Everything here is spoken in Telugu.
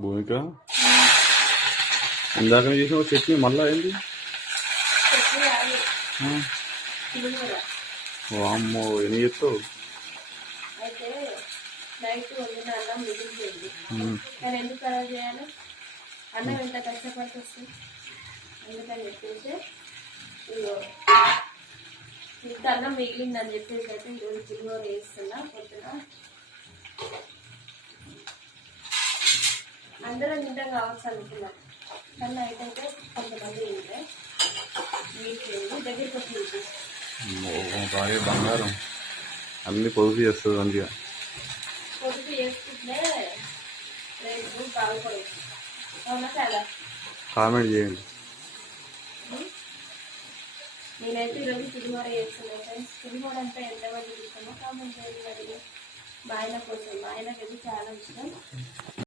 భూమిక. ఇందాక చేసిన చట్నీ మళ్ళా ఏంది? వామ్మో ఎన్ని అయితే నైట్ వండిన అన్నం మిగిలిపోయింది. కానీ ఎందుకు ఖరాబ్ చేయాలి? అన్నం ఎంత కష్టపడి వస్తుంది? ఎందుకని చెప్పేసి ఇదిగో ఇంత అన్నం మిగిలిందని చెప్పేసి అయితే ఈరోజు పులిహోర వేస్తున్నా పొద్దున అందరం తింటాం కావచ్చు అనుకున్నాం. కానీ నైట్ అయితే కొంతమంది తింటే లేదు దగ్గరికి వచ్చి బంగారం. అన్ని పొదుపు చేస్తుంది మంచిగా. పొదుపు చేసుకుంటే రేపు బాగుపడవచ్చు అవునా చాలా కామెంట్ చేయండి. నేనైతే ఈరోజు పులిహోర చేస్తున్నాను ఫ్రెండ్స్. పులిహోర అంతా ఎంతమంది ఇష్టమో కామెంట్ చేయండి మరి. మా ఆయన కోసం మా ఆయనకైతే చాలా ఇష్టం.